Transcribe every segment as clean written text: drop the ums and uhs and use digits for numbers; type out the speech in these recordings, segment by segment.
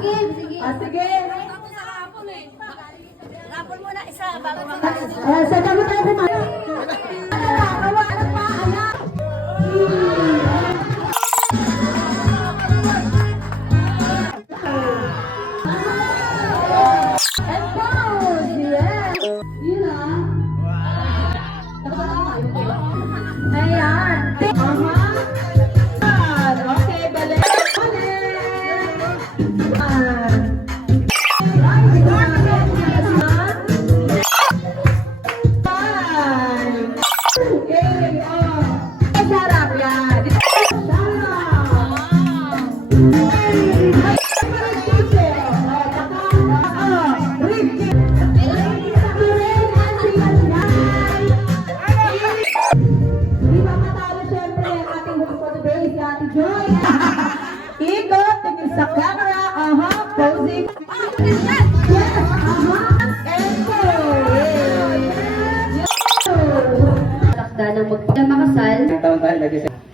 Sige. Sige. Rapol muna isa bago mag-alis. Sa dami tayo kumain. Ikot, tingin sa camera, posing.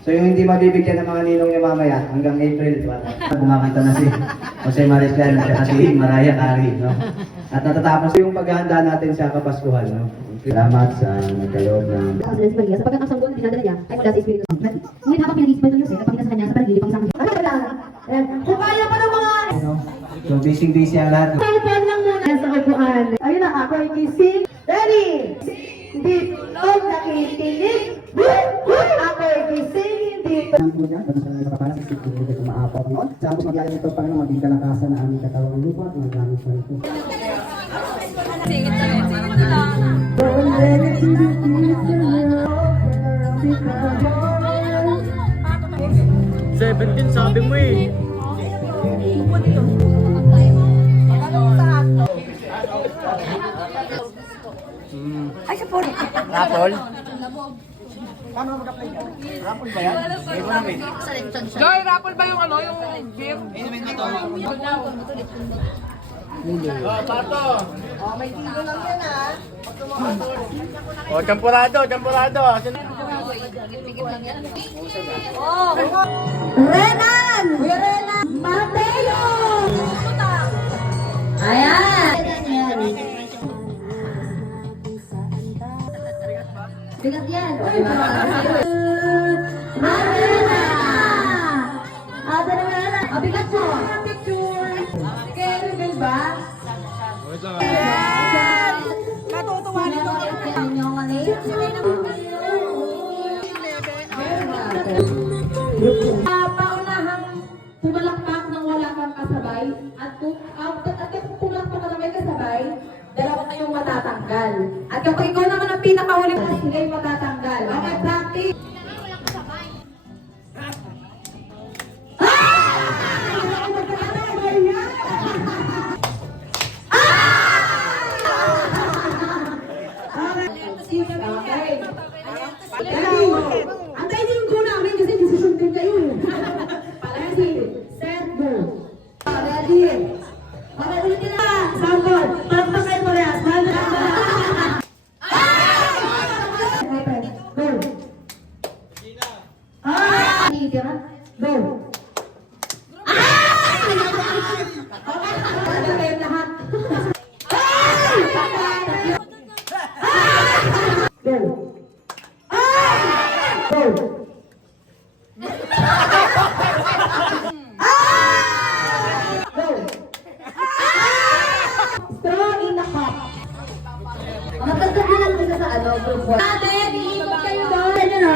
So yung hindi mabibigyan ng mga ninong niya mamaya hanggang April, kumakanta na si Jose Mariscal at si Mariah Carey, no? At natatapos yung paghahanda natin sa Kapaskuhan, no? Salamat sa nagkaloob ng... Sapagkat ang sanggol na dinadala niya ay mula sa Espiritu Santo. Ngunit habang pinag-iispan ng Jose, nagpakita sa kanya sa panaginip ang isang... Kung kaya pa ng mga... So busy ang lahat. Cellphone lang muna sa upuan. Ayun na, ako ay gising. Ready? Hindi tulog, nakikinig. Ako ay gising, hindi tulog. Ang punya, bago sa nakapala sa sipin nito kumaapaw noon. Sa ako magyayang ito para maging kalakasan na aming katawang lupa at magamit sa ito. Singit nila. 17 sabi mo eh. Ay, sa polo. Rapol? Rapol ba yan? Joy, rapol ba yung ano, yung gift? Pato! Oh, champurado, champurado. Renan! Kuya Renan! Mateo! Ayan! Bigat yan! Adena! Adena! Abigat mo! Picture! Kaya ba? Matutuwa nito. Paunahang pumalakpak nang wala kang kasabay at kung pumalakpak ka na may kasabay, dalawa kayong matatanggal. At kapag ikaw naman ang pinakahuli, sila yung matatanggal. Okay, practice! Antayin niyo yung go namin kasi decision din kayo eh. Ready, set, go. Ready. Okay, ulitin na. Sample. Pagpa kayo parehas. Go. Go. Okay, lahat. Go. Straw in the cup. Matagdahan lang sa ano, group 4. Ate, iikot kayo doon. Ganyan na.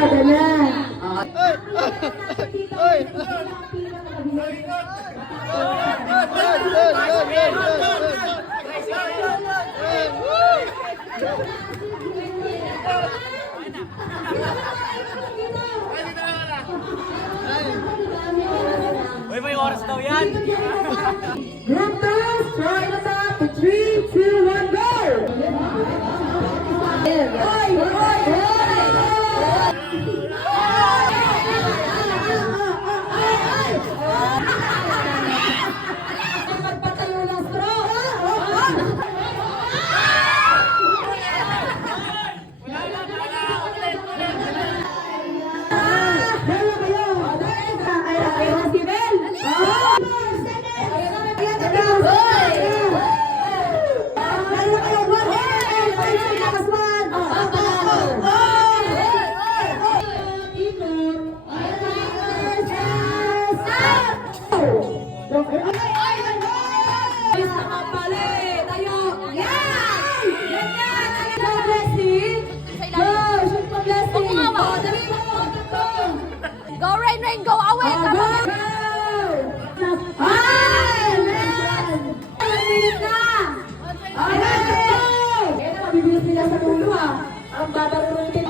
Uy, may oras daw yan. Group 2, straw in the cup. 3, 2, 1, go! Oy! Magpatayo ng straw! Dalawa kayo! Ay, si Bel! Please naman pala eh. Tayo. Yan! Yan! Ano blessing? Go! Shoot mo blessing. Oh, dali mo. Go, Rain, Rain, go away! Oh, go! Go! Ay! Yan! 1 minute na! Ay! Yan na, mabibilis nila sa dulo ha. Ang babarutin.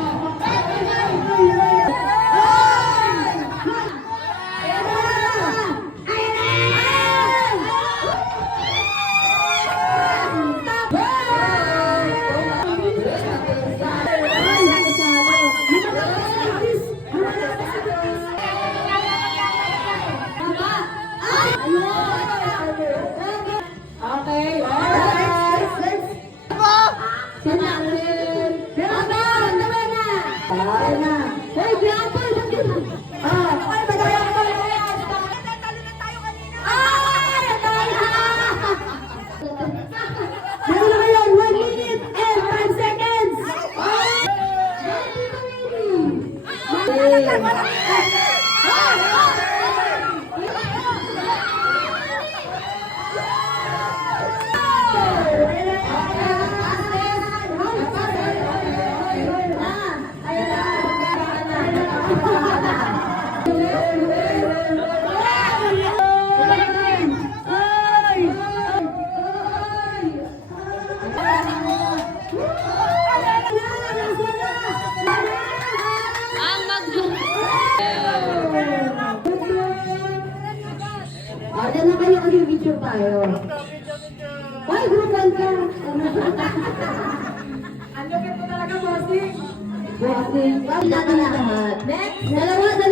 Okay, alright. Sinarin. Meron na! Naman na! Ayan na. Hey, grapple! Okay, madaya ko. Talo na tayo kanina! Ay! Meron na kayo! 1 minute and 5 seconds! Ayan na kayo kasi video tayo. Ay, group 1 ka. Ang lupit mo talaga, bossing. Bossing. Wag natin na lahat. Next. Dalawa. Okay.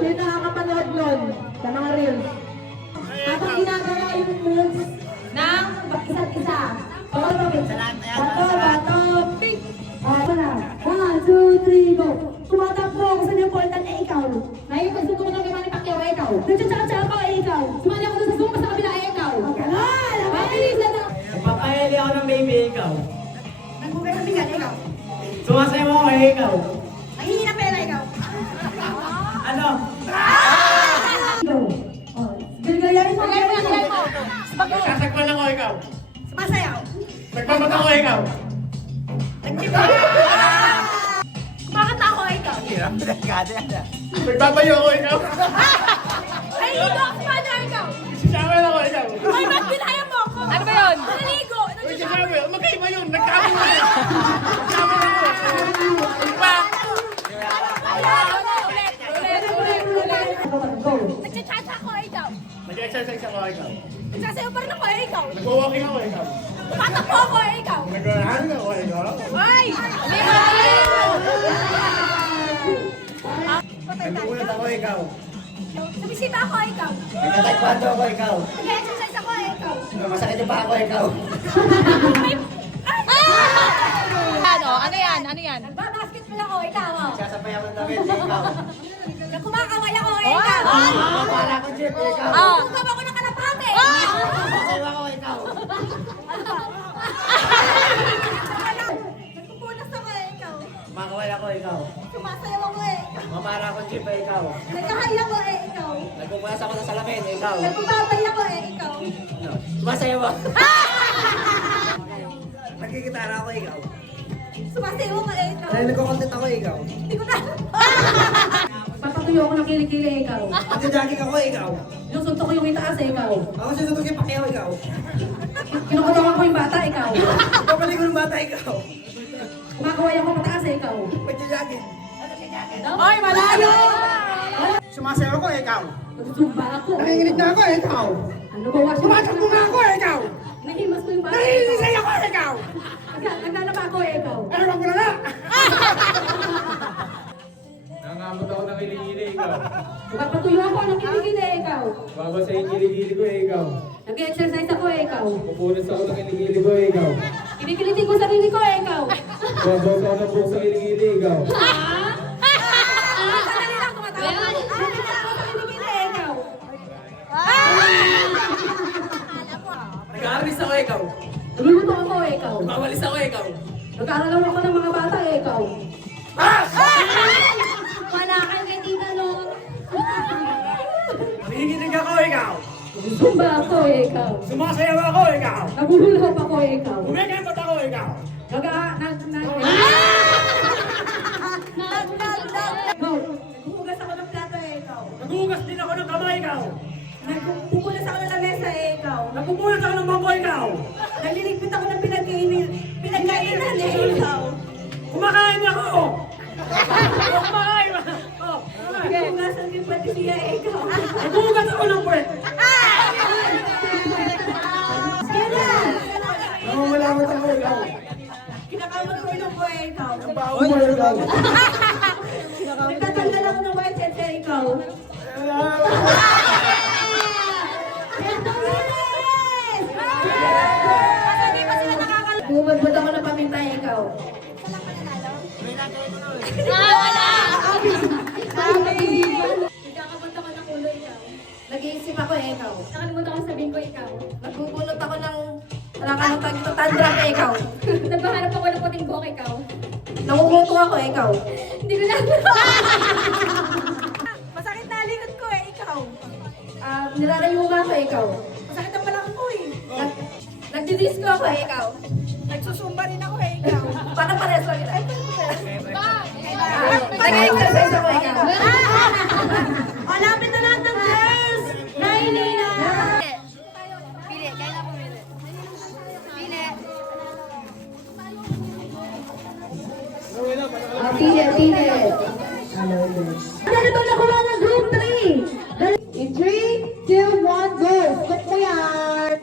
Sino nakakapanood nun sa mga reels? Habang ginagawa yung moves ng isa't isa. Bato, pick! Ako na. 1, 2, 3, go! Tumatakbo ako sa important eh ikaw. Ngayon, pag suko ko ng Manny Pacquiao eh ikaw. Nagtsatsakat-tsakat ako eh ikaw. Sumali ako doon sa Zumba sa kabila eh ikaw. Ganon! Mabilis na na! Papayali ako ng baby, ikaw. Nagbugay sa bigat, ikaw. Sumasaya mo ako, ikaw. Nahihingi na pera, ikaw. Ano? Gilgayarin mo. Sasagpan ako, ikaw. Sumasayaw. Nagpamata ko, ikaw. Kumakanta ako, ikaw. Nagbabayo ako, ikaw. Ay, ikaw, kumanta, ikaw. Sisama ako, ikaw. Ay, ba't binaya mo ako? Ano ba yun? Naligo. Uy, sisama yun. Magkaiba yun. Nagkamo na yun. Nagkamo na ako. Iba. Nagtsatsa ako, ikaw. Nag-exercise ako, ikaw. Nagsasayaw pa rin ako, ikaw. Nag-walking ako, ikaw. Tumatakbo ako, ikaw. Nag-hang ako, ikaw. Ay! Nag-ulat ako, ikaw. Sumisipa ako, ikaw. Nagtaekwondo ako, ikaw. Nag-exercise ako, ikaw. Masakit yung paa ko, ikaw. Ano yan? Nagbabasketball ako, ikaw. Sasapay ako ng damit, ikaw. Nagkumakaway ako, ikaw. Para ko, Jeep, ikaw. Tugab ako ng kalapate. Masaya ako, ikaw. Nagpupunas ako, ikaw. Kumakaway ako, ikaw. Sumasayaw ako, ikaw. Mapara ko, Jeep, ikaw. Nagkahay ako, ikaw. Nagpupunas ako sa salamin, ikaw. Nagpapatay ako, ikaw. Ano? Sumasaya ako. Nagkikitara ako, ikaw. Sumasayaw ako, ikaw. Nagkukontent ako, ikaw. Hindi ko na. Papatuyo ako ng kilikili ikaw. Nagja-jogging ako, ikaw. Lusunto ko yung itaas eh ikaw. Ako sinutukin Pacquiao, ikaw. Kinukutawan ko yung bata ikaw. Papaligo ng bata, ikaw. Kumakaway ako mataas eh ikaw. Nagja-jogging. Ay, malayo! Sumasayaw ako, ikaw. Nagsumba ako. Nanginginig na ako, ikaw. Ano ba washing? Tumatakbo na ako, ikaw. Nahimas ko yung bata. Nanginginig ako, ikaw. Naglalaba ako eh ikaw. Ano ba ko na nga? Nangamot ako ng kiligili, ikaw. Papatuyo ako ng kilikili eh ikaw. Babasa yung kiligili ko, ikaw. Nag-exercise ako eh ikaw. Pupunas ako ng kiligili ko, ikaw. Kinikilitin ko sarili ko eh ikaw. Babasa ako ng buhok sa kiligili, ikaw. Sandali lang, tumatawa. Naglalaba ako sa kilikili eh ikaw. Nag-aaris ako, ikaw. Nagluluto ako eh ikaw. Nagwawalis ako, ikaw. Nag-aaral ako ng mga bata eh ikaw. Wala kang ganito, no? Nanginginig ako, ikaw. Zumba ako, ikaw. Sumasayaw ako, ikaw. Nagululhop ako, ikaw. Kumikipot ako, ikaw. Naghuhugas ako ng plato, ikaw. Nagugas din ako ng kamay, ikaw. Nagpupunas ako ng lamesa, ikaw. Nagpupunas ako ng bangko, ikaw. Naliligpit ako ng pinagkainan, ikaw. Kumakain ako. Kumakain. Oh, Naghuhugasan din pati siya, ikaw. nagugas ako ng puwet. Namamalamat ako, ikaw. Kinakamot ko yung po, ikaw. Baon mo, ikaw. Nagtatanggal ako ng white head, ikaw. Bumagod ako ng paminta, ikaw. Nagkakabot ako ng ulo, ikaw. Nag-iisip ako, ikaw. Nakalimutan ko sabihin ko, ikaw. Nagbubunot ako ng tag ito, tandra, ikaw. Nagbaharap ako ng puting buhok, ikaw. Nangunguto ako, ikaw. Hindi ko lang. Masakit na likod ko, ikaw. Nilarayunga ako, ikaw. Masakit ang balakang ko, Nagdidisco ako, ikaw. Nagsusumba rin ako, ikaw. Para pares lang ito. Nag-exercise ako, ikaw. Malapit na lahat ng girls! Naili na! Pili, kaya na pumili. Pili. Pili. Ganito na kuha ng group 3. In 3, 2, 1, go! Stop mo yan!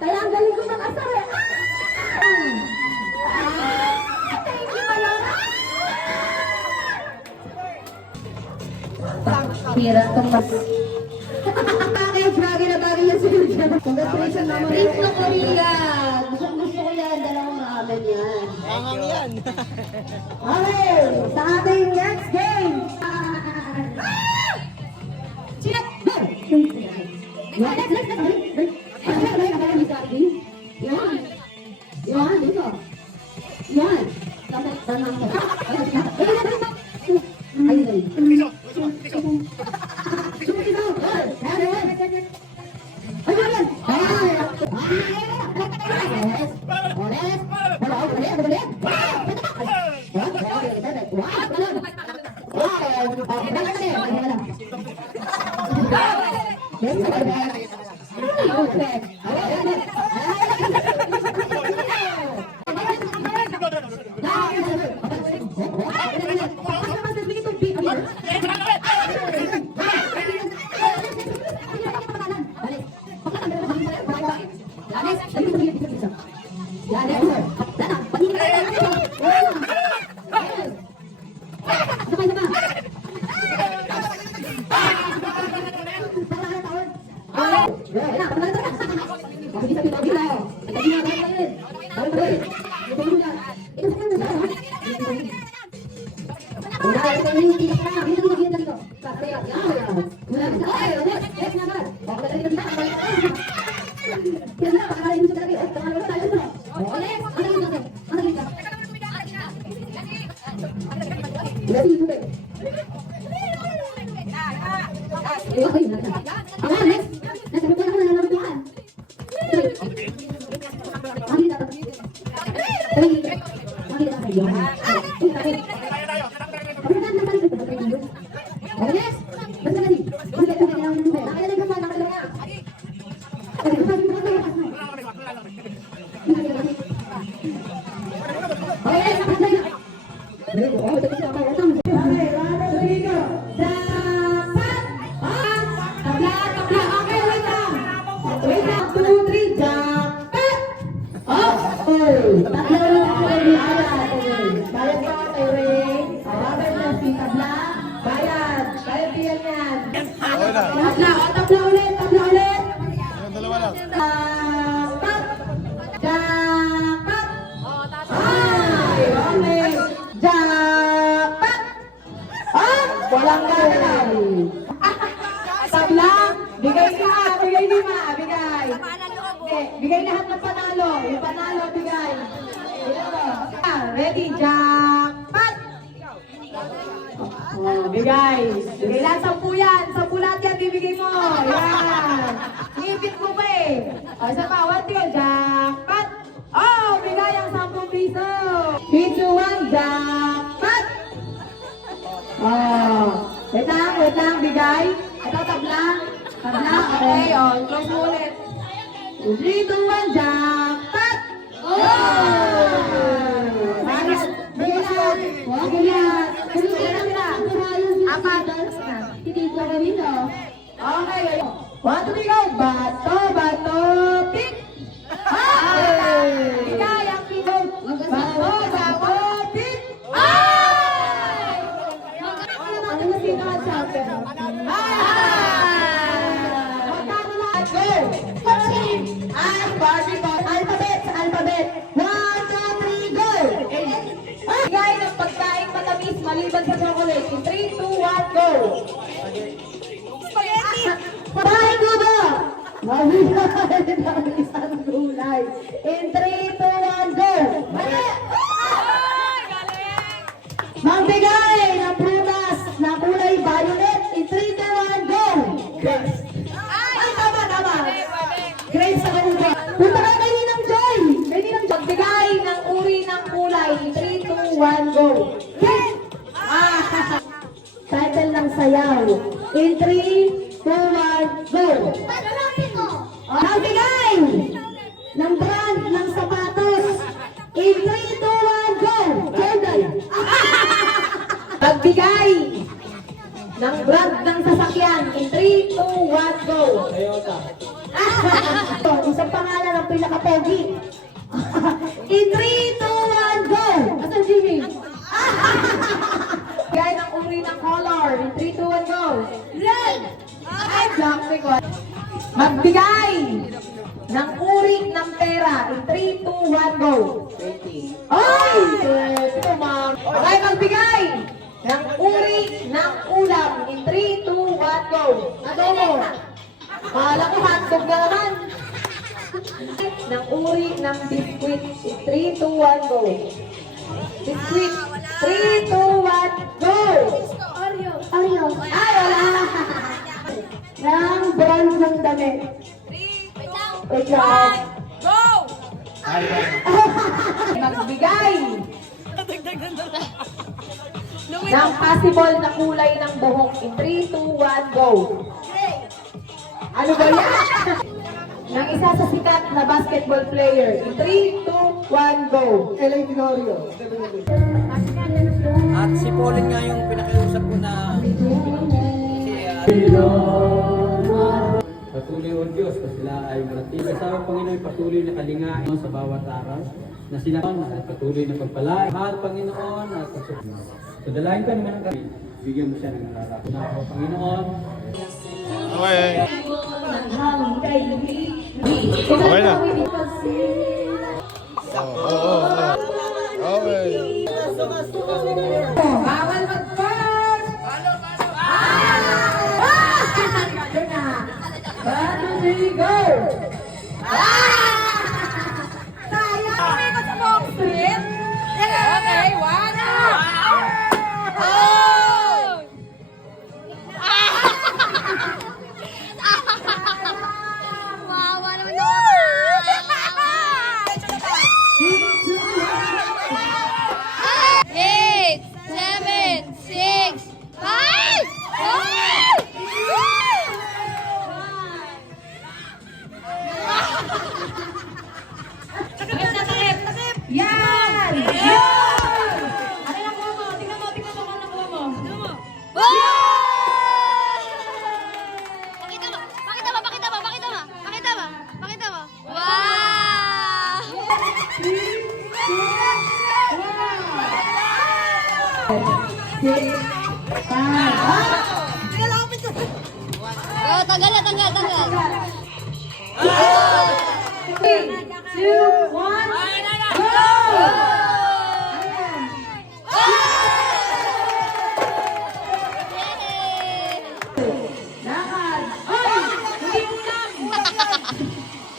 Kaya ang galing ko mag-asar eh. Pira itong mas... Kaya bagay na bagay yan sa'yo dyan. Congratulations, Mama. Prince na Korea. Gusto ko yan. Dalawang ramen yan. Okay, sa ating next game. Sino? Yan, dito. Yan. Walang gagawin. Tabla, bigay lima, bigay. Okay, bigay lahat ng panalo. Yung panalo, bigay. Ready, jackpot! Oh, bigay. Bigay lahat, 10 yan. 10 lahat yan, bibigay mo. Yan. Ngipit mo pa eh. O, isa pa, 1, 2, jackpot! Oh, bigay ang 10 piso. 3, 2, 1, jackpot! Oh, wait lang, bigay. Ito, tabla. Tabla, okay, oh, close mo ulit. 3, 2, 1, jackpot! Oh! Maris, bigay lahat. Bigay lahat. Bigay lahat. Apat. Hindi ko gawin, oh. Okay, 1, 2, 3, go. Bato, bato, pick. Ay! Bigay ang pico. Bato, bato, pick. Ay! Ano na sino ang champion? Magkano lahat? Go! Ay, Barbie ko. Alphabet, alphabet. 1, 2, 3, go! Bigay ng pagkain matamis maliban sa chocolate. In 3, 2, 1, go! Spaghetti! Bahay ko ba? Mabigay ng isang gulay. In 3, 2, 1, go! Mali! Magbigay ng prutas na kulay violet. In 3, 2, 1, go! Ay, tama. Nagbigay ng brand ng sapatos. In 3, 2, 1, go! Jordan! Nagbigay ng brand ng sasakyan. In 3, 2, 1, go! Toyota. Isang pangalan ng pinaka-pogi. In 3, 2, 1, go! Asan Jimmy? Gaya ng uri ng color. In 3, 2, 1, go! Red! Ay, black record. Magbigay ng uri ng pera. In 3, 2, 1, go! 20. Ay! Ito, ma'am. Okay, magbigay ng uri ng ulam. In 3, 2, 1, go! Adobo. Kala ko hotdog na naman. Ng uri ng biskuit. In 3, 2, 1, go! Biskuit. 3, 2, 1, go! Oreo. Oreo. Ay, wala. Ng brand ng damit. Wait lang. Go! Magbigay ng possible na kulay ng buhok. In 3, 2, 1, go! Ano ba yan? Ng isa sa sikat na basketball player. In 3, 2, 1, go! Ellen Tenorio. At si Pauline nga yung pinakiusap ko na Patuloy o Diyos na sila ay manatili. Sa Panginoon patuloy na kalingain sa bawat araw na sila at patuloy na pagpalain. Mahal Panginoon at pagsusunod. So dalayan ka naman ang kami. Bigyan mo siya ng nararapat. Na ako Panginoon. Okay. Okay na. Okay. Bawal mag-burn! Yun na. 1, 2, 3, go! Sayang! Umikot sa buong street? Okay, one! Oh! Wawa naman na. 8, 7, 6, 5, 4, Takip na takip! Takip! Yan! Yan! Ano yung nakuha mo? Tingnan mo kung ano nakuha mo. Tingnan mo. Pakita mo, pakita mo, pakita mo, pakita mo, pakita mo, pakita mo. Wow! Go, tanggal na, tanggal, tanggal. 3, 2, 1, go! Lakad! Ay! Hindi mo lang!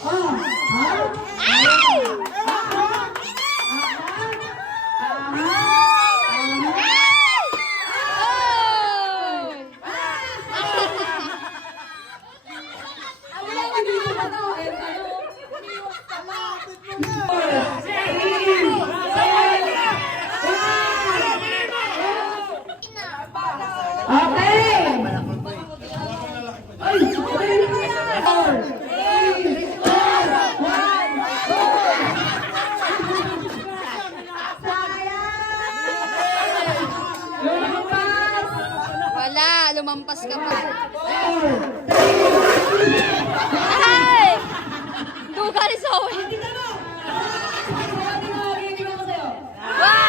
Oh! Ha? Okay! Wala, lumampas ka pa. Ay! Dugali sa uwi. Ay!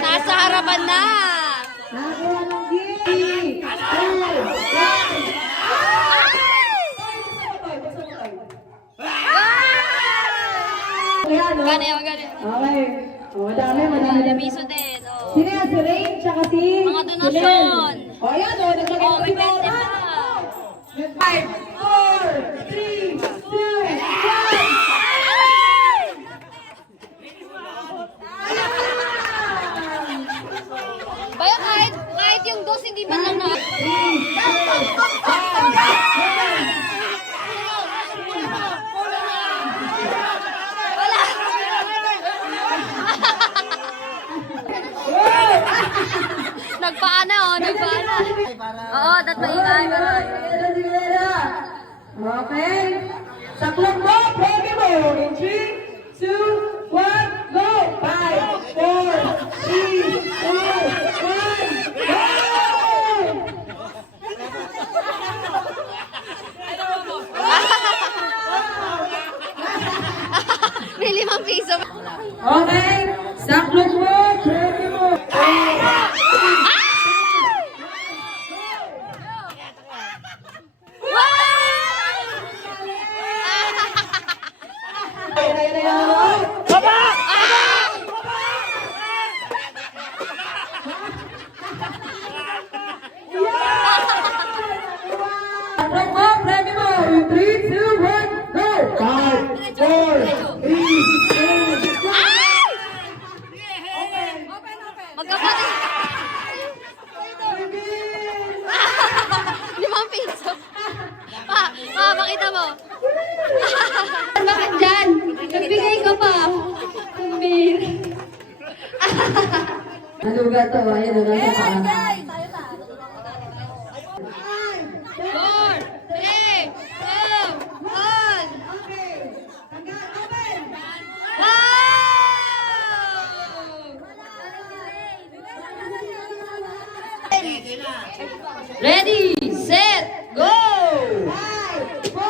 Nasa harapan na. Nakakuha ng gift! Gani, gani. Okay. O, madami. Damiso din. Oh. Sino yan? Si Rain, tsaka si... Mga donasyon. O, yan. O, naglagay Oh, ng may pera. 20 pa. 5, 4, 3, 2, 1. Bayo, kahit yung dos hindi man lang na. Wala. Oo, dapat maingay. Okay. Sa clock mo, baby mo. In 3, 2, 1, go! 5, 4, 3, 2, 1, go! May 5 piso. Okay. Sa clock mo, baby mo. Sa clock mo, baby mo. In 3, 2, 1, go! 5, 4, 3, 2, Magkapatid. 5 piso. Pakita mo. Bakit dyan? Nagbigay ka pa. Kumbir. Ano ba ito? Ayan, ano sa paan? 4, 3, 2, 1. Ready, set, go! 5, 4,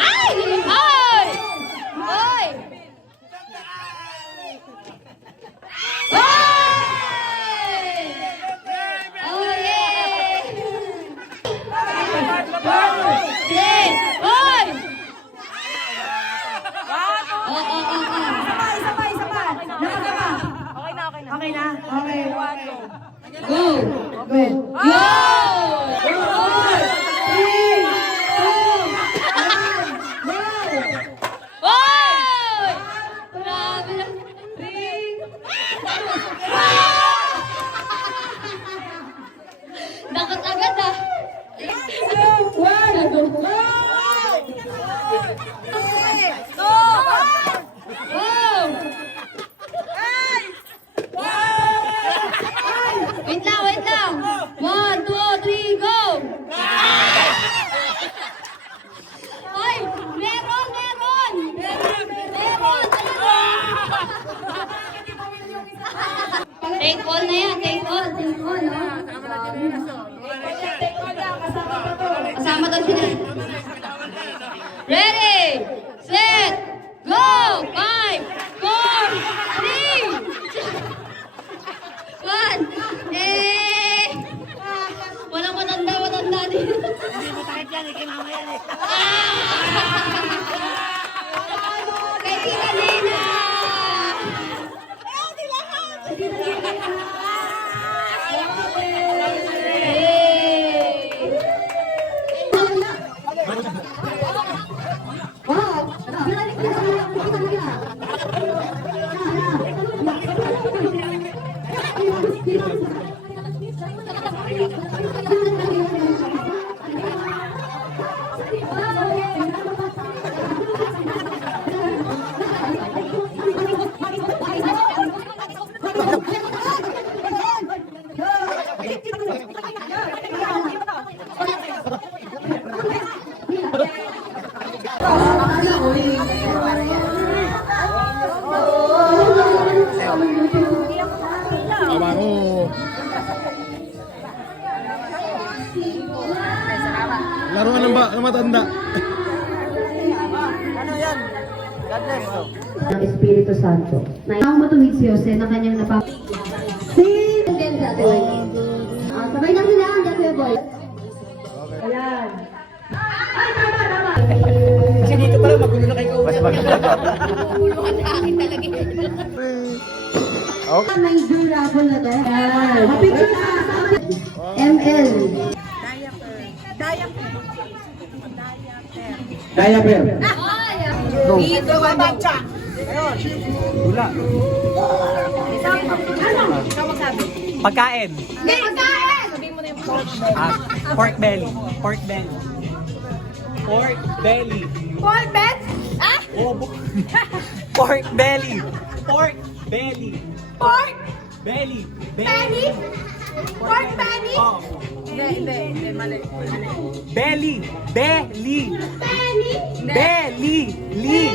Ay! Hoy! Hoy! Hoy! Oh, yeah! Play! Hoy! Go! Hoy! Grabe na. Dapat agad ah. Wait lang, wait lang. 1, 2, 3, go! Hoy! Meron! Meron! Meron! Take all na yan. Take all. Take all. Kasama daw sila. Ready! Set! Go! 5, 4, 3, 1. Walang matanda din. Hindi mo takit yan, ikimama yan eh. Kay Tita Nina! Laruan ng matanda. ng Espiritu Santo. Ang matuwid si Jose na kanyang napap... Sabay na sila, ang Kuya Boy. Ayan. Ay, tama. Kasi dito pala magulo na kayo. Hulungan sa akin talaga. May durable na to. Ayan. Mapicture na. ML. Diaper. Dito, babansa. Pagkain. Pagkain! Pork belly. Pork belly. Pork belly. Pork bed? Ah? Pork belly. Pork belly. Pork? Belly. Penny? Pork penny? Oh. Hindi, mali. Belly. Belly. Belly. Li.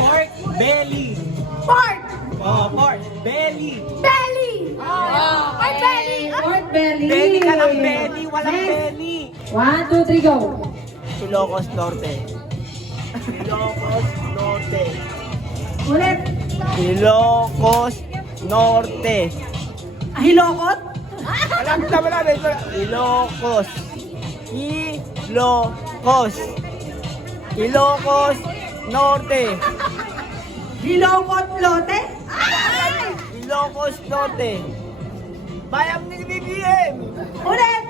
Pork belly. Pork! Oh, pork belly. Belly! Pork belly! Pork belly. Belly ka ng belly, walang belly. 1, 2, 3, go. Ilocos Norte. Ilocos Norte. Ulit. Ilocos Norte. Hilokot? Malapit na, malapit. Ilocos. Ilocos. Ilocos Norte. Hilokot lote? Ilocos Norte. Bayang ni BBM. Ulit!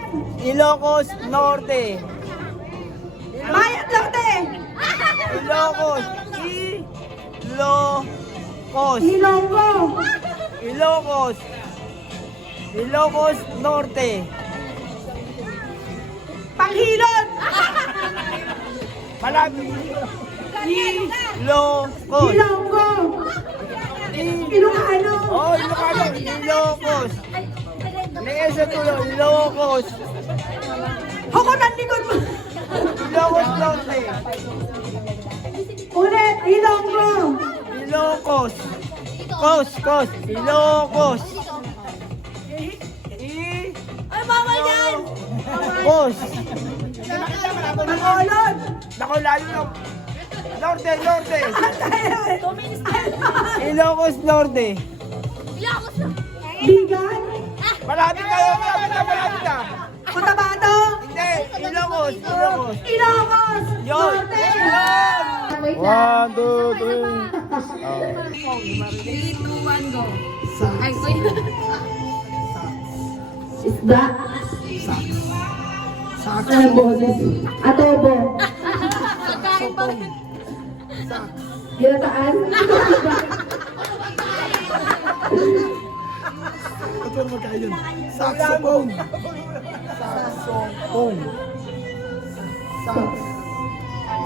Ilocos Norte. Bayad lote! Ilocos. Ilocos. Hilonggo! Ilocos. Ilocos Norte. Panghilot! Malapit. Ilocos. Hilonggo! Ilocano! Oh, Ilocano. Ilocos. Liis sa tulo. Ilocos. Ako ng likod mo! Ilocos Norte. Ulit! Hilonggo! Ilocos. Kos. Ilocos. Ay, bawal yan! Kos. Pangolod! Nako, lalo na. Norte. Ilocos Norte. Bigan! Malapit na. Cotabato! Hindi, Ilocos. Ilocos! Yun. Norte! Wait lang. 1, 2, 3, 2, 1, go. Ay, wait. Isda. Anong boses? Adobo. Ginataan. Saxophone.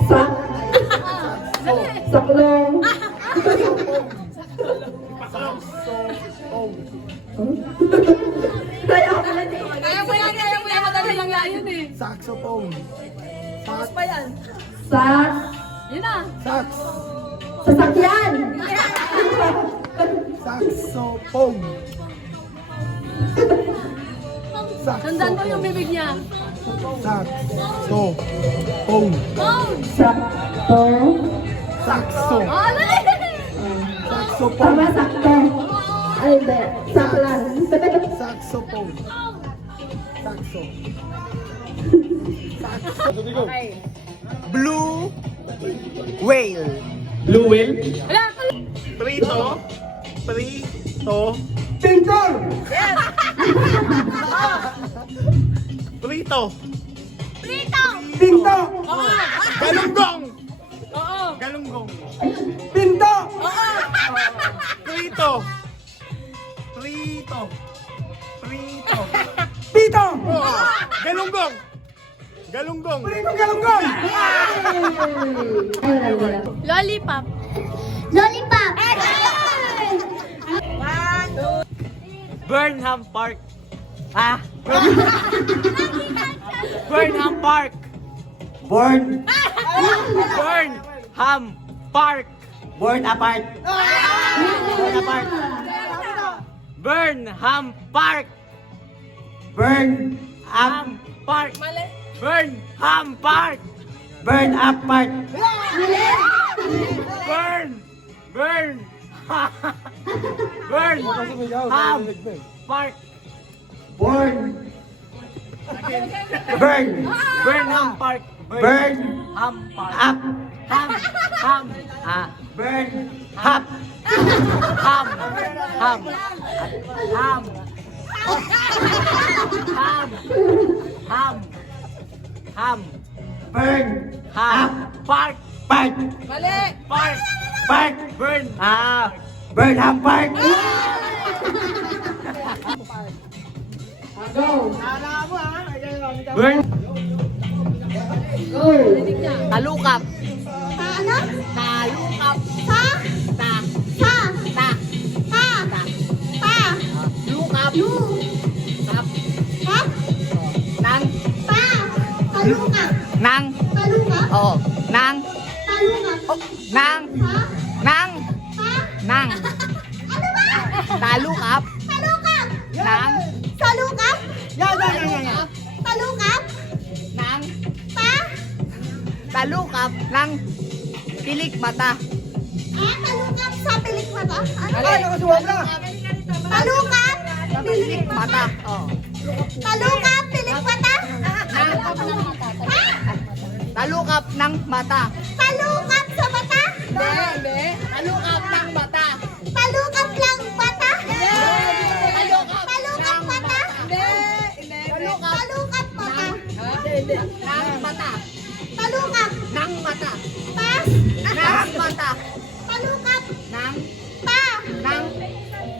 Sak. Saklong. Kaya ako pala di. Kaya mo yan. Madali lang yan eh. Saxophone. Tapos pa yan. Sak. Yun na. Sax. Sasakyan. Saxophone. Tandaan mo yung bibig niya. Saxophone. Sakto. Saxo. Oh, dali! Saxophone. Tama, sakto. Ay, hindi. Saklan. Saxophone. Saxo. Blue whale. Blue whale. Wala! Prito. Pintor! Prito. Pinto! Galunggong. Oo! Galunggong. Pinto! Prito. Pito! Galunggong. Pritong galunggong! Lollipop! Burnham Park. Ah. Burnham Park. Burnham Park. Burn apart. Burnham Park. Burnham Park. Burnham Park. Burn apart. Burn. Burn. Park. Burnham Park. Burn up. Burn up. Burn up. Park. Mali! Park. Burn. Burnham Park. Go. Burn. Go. Talukap. Ano? Talukap. Sa? Ta. Sa? Ta. Pa? Pa? Nang. Talukap. Talukap! Nang. Salukap! Yan. Talukap! Nang. Pa! Talukap ng pilik mata. Talukap sa pilik mata? Ano? Talukap! Pilik mata. Oh. Talukap! Pilik mata? Talukap ng mata. Talukap sa mata? Hindi. Talukap ng mata. Talukap lang mata? Talukap Talukap mata? Talukap mata? ng mata. Talukap! Ng mata. Pa! Ng mata. Talukap! Ng. Pa! Ng.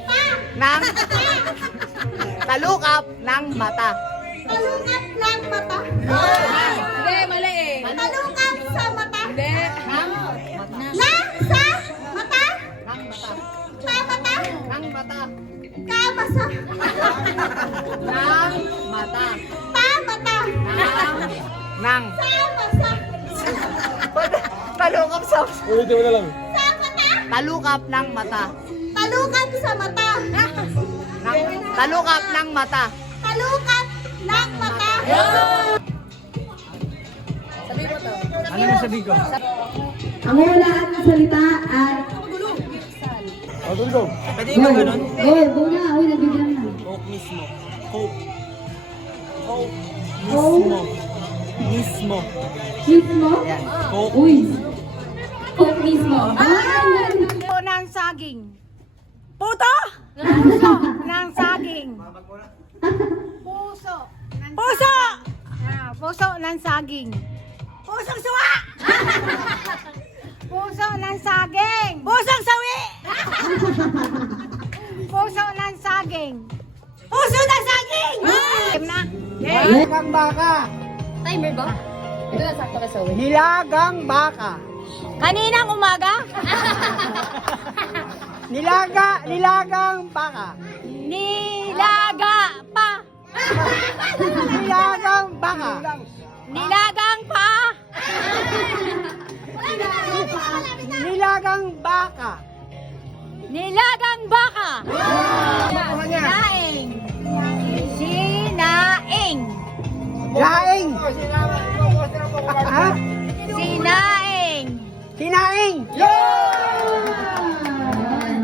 Pa! Ng. Talukap ng mata. Talukap lang mata? Hindi, mali eh. Talukap sa mata? Hindi. Na sa mata? Ng mata. Pa mata? Ng mata. Kabasa? Ng mata. Pa mata? Nang. Sa masa? Talukap sa. Ulitin mo na lang. Sa mata? Talukap ng mata. Talukap sa mata? Talukap ng mata. Talukap ng mata? Ano yung sabi ko? Ang hulaan ng salita ay... Go. Pwede ikaw ganun? Go na. Uy, nabigyan na. Hope mismo. Hope. Hope. Hope. Mismo. Mismo? Hope. Uy. Hope mismo. Ay! Puso ng saging. Puto! Puso ng saging. Puso. Puso! Puso ng saging. Pusong suwa! Puso ng saging. Pusong sawi! Puso ng saging. Puso ng saging! Game na. Nilagang baka. Timer ba? Ito na sakto ka sa uwi. Nilagang baka. Kaninang umaga? Nilagang baka. Nilaga pa. Nilagang baka. Nilagang pa. Nilagang baka. Nilagang baka. Sinaing. Sinaing. Laing. Ha? Sinaing. Sinaing.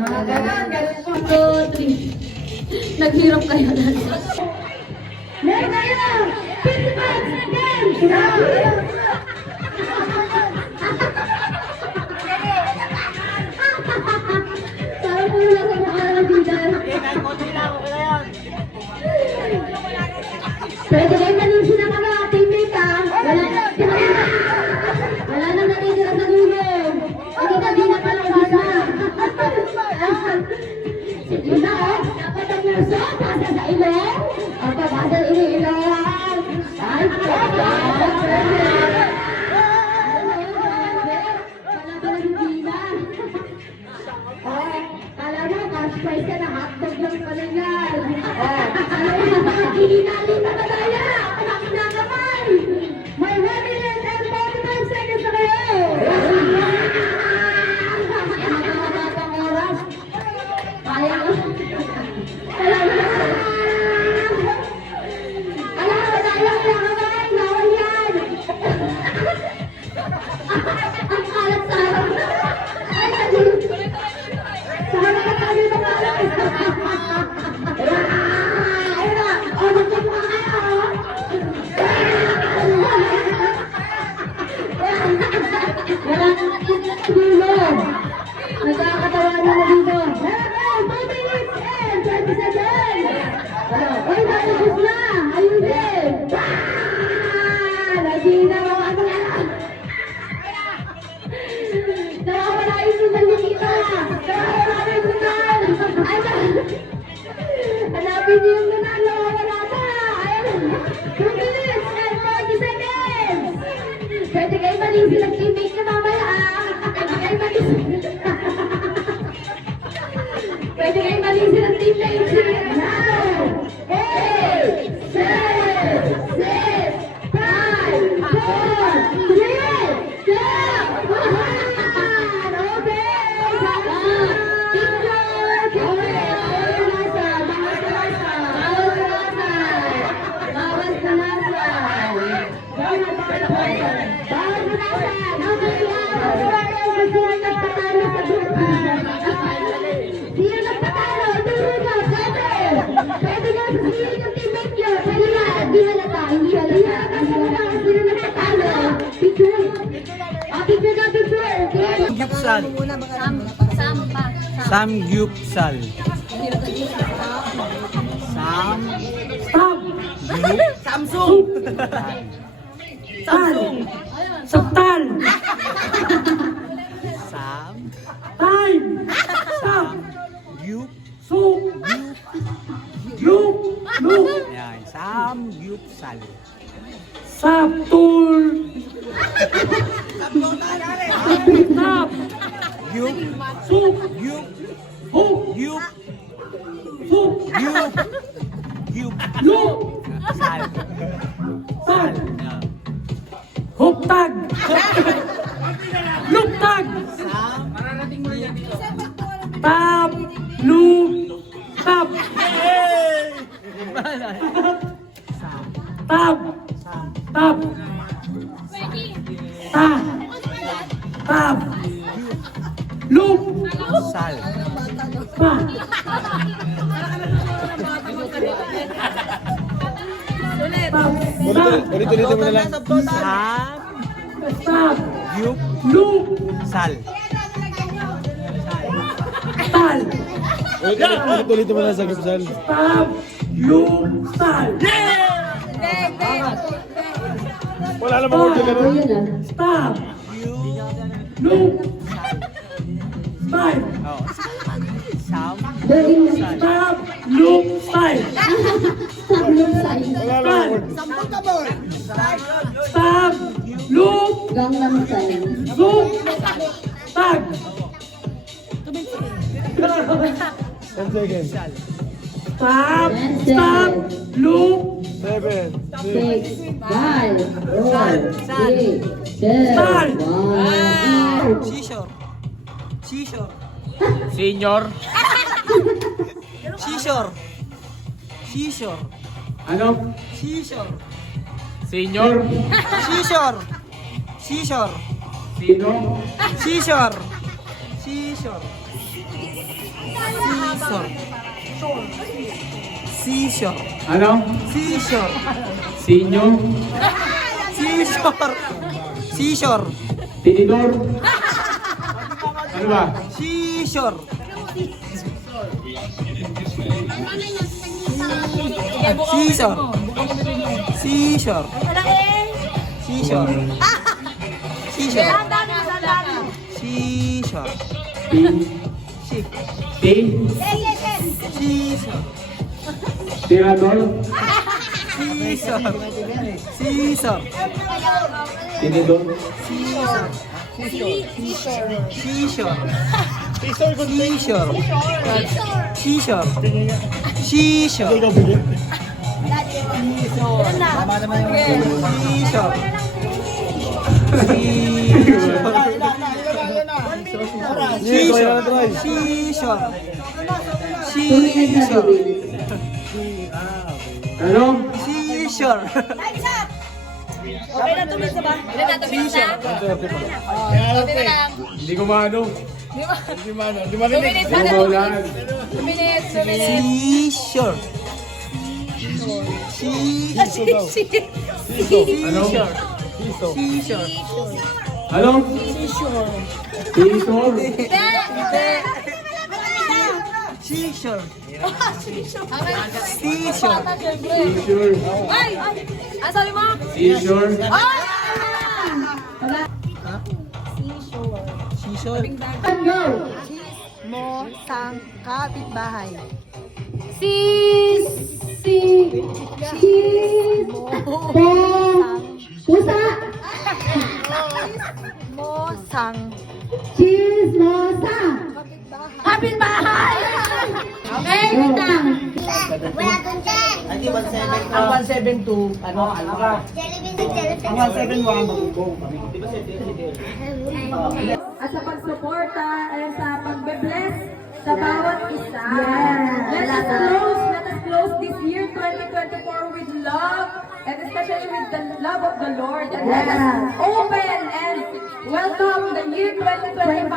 Mga ganon. 2, 3. Naghirap kayo na. Meron kayo! 50 bucks again! Parang po lang sa mukha ng bidal. Pwede kayo manisin na kami ating mate, ha? Wala nang natitira sa dulo. Hindi na pa lang basa. Sige na, oh. Dapat ang puso, basa sa ilong. Ang pabasa sa ilong. Ay, wala pala hindi na. Oh, kala mo, cash price ka na hotdog lang pala yan. Oh, kala mo, hinali pa na tayo. Kumakin na kamay. May 1 minute and 45 seconds na kayo. Ang oras. Kaya ko. Kaya ko. Kaya ko tayo. Kamay. Bawal yan. Ang kalat sa harap. Ay, sabi. Sa harap ka tayo ng kalat. Ayun na. O, magkita ka kayo. Wala naman dito sa dulo. Nagkakatawa na dito. 2 minutes and 20 seconds. Uy, natapos na. Ayusin. Nagina mo ano na. Nawawala yung sundal ni Tita. Nawawala yung sundal. Hanapin niyo yung sundal. Nawawala na. Ayun. 2 minutes and 40 seconds. Pwede kayo malisin ang teammate na mamaya, ah. Pwede kayo malisin. Pwede kayo malisin ang teammate. Now! 8, 7, 6, 5, 4, 3, 2, 1. Samgyupsal. Sampa. Samgyupsal. Samsung. Samsung. Saktan. Sam. Time. Sam. Yup. Soup. Yup. Look. Yan. Samgyupsal. Saptul. Tap. Yup. Soup. Yup. Hook. Yup. Soup. Yup. Yup. Look. Sal. Tag. Yan. Hook tag. Look tag. Tap. Loop. Tap. Tap. Tap. Ta. Tap. Loop. Sal. Pa. Tap. Ulit-ulit mo na lang. Sam. Tap. Yup. Loop. Sal. Tal. Ulit-ulit mo na lang sa gipsal. Tap. Loop. Tal. Wala namang order ka nun. Stop. Loop. Style. Oh. Sam. Stop. Loop. Style. Wala namang order. Stop. Loop. Gangnam Style. Loop. Tag. 10 seconds. Stop. Stop. Loop. 7, 6, 5, 4, 3, 2, Style. 1. Seashore. Seashore. Senior. Seashore. Seashore. Ano? Seashore. Senior. Seashore. Seashore. Sino? Seashore. Seashore. Seashore. Seashore. Ano? Seashore. Sinyo? Seashore. Seashore. Tinidor? Ano ba? Seashore. Seashore. Seashore. Seashore. Seashore. Seashore. Seashore. Tirador? Seashore. Seashore. Tinidor? Seashore. Seashore. Seashore. Seashore. Seashore. Seashore. Seashore. Seashore. Ano? Seashore. Okay na, tumis na ba? Okay na, tumis na. Okay na lang. Hindi ko maano. Di ba? Hindi maano. Hindi marinig. Tuminis Ano na. maulan? Tuminis. Seashore. Seashore. Ano? Seashore. Ano? Seashore? Seashore. Seashore. Seashore? Ay! Ang sabi mo? Seashore? Seashore. Go! Mo sang kapitbahay. Sis! Pusa! Mo sang Chismosa! Kapitbahay! Okay, wait lang. Wala dun, Jen. ang 172 ano ka? Ang 171 At sa pagsuporta ay sa pagbe-bless sa bawat isa. Let us close this year 2024 with love and especially with the love of the Lord. And let us open and welcome the year 2025